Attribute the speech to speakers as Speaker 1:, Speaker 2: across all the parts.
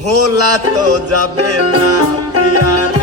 Speaker 1: ভোলা তো যাবে না পিয়ারে।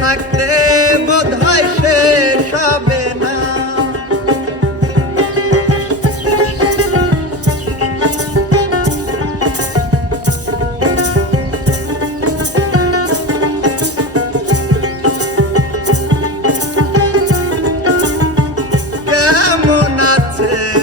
Speaker 1: থাকতে বোধহয় শেষ হবে না। কেমন আছে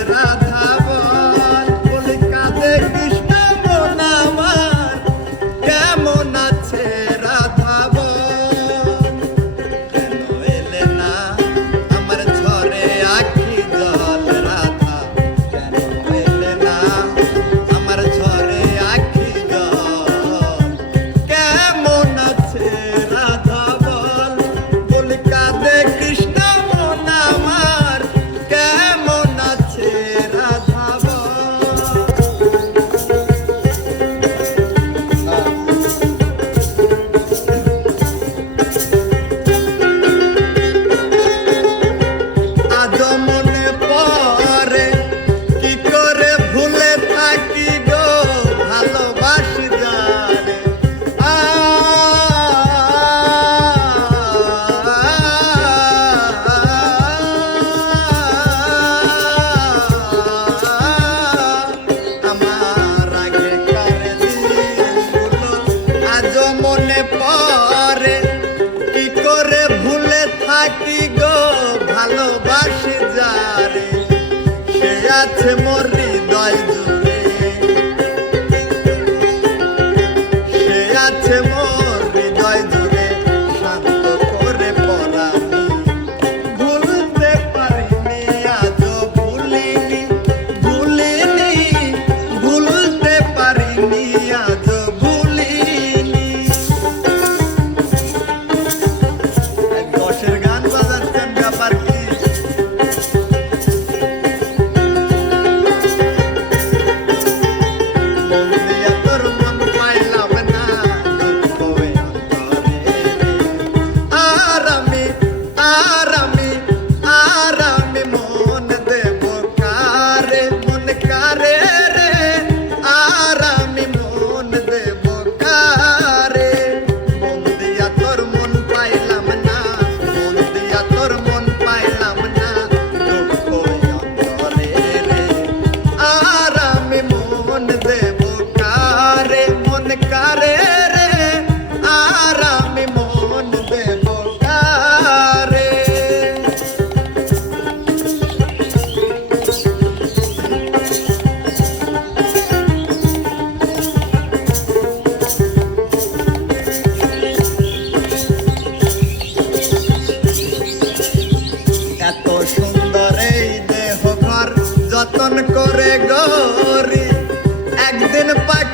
Speaker 1: একদিন পাখি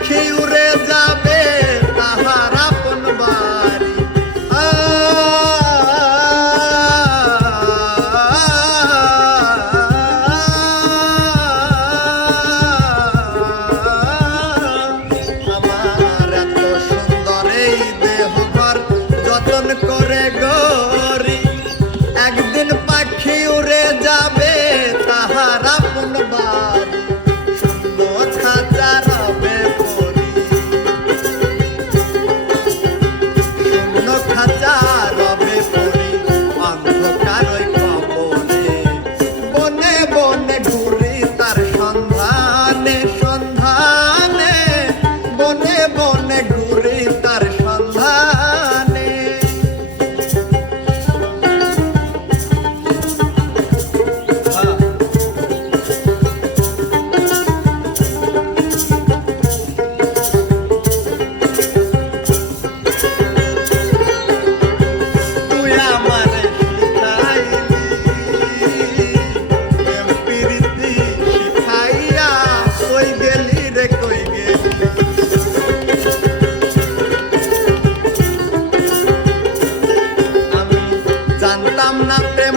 Speaker 1: জানতাম না প্রেম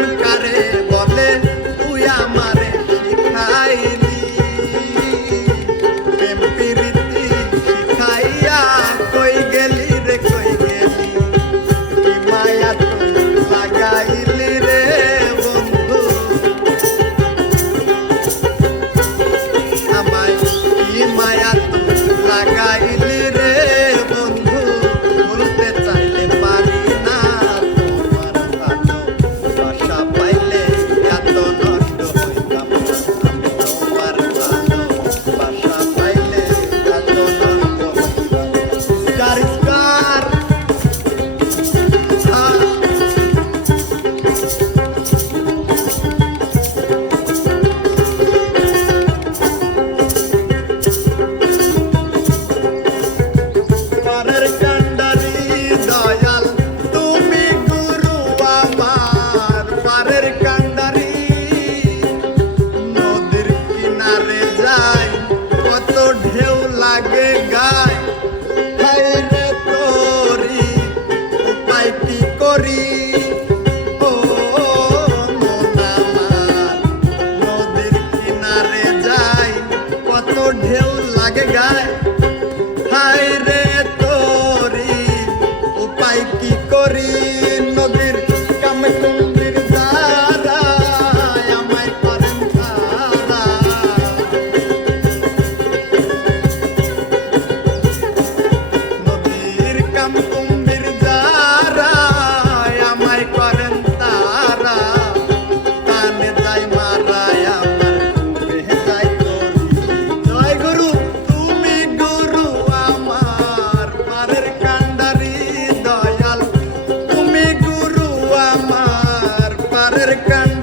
Speaker 1: like a guy. পারের কান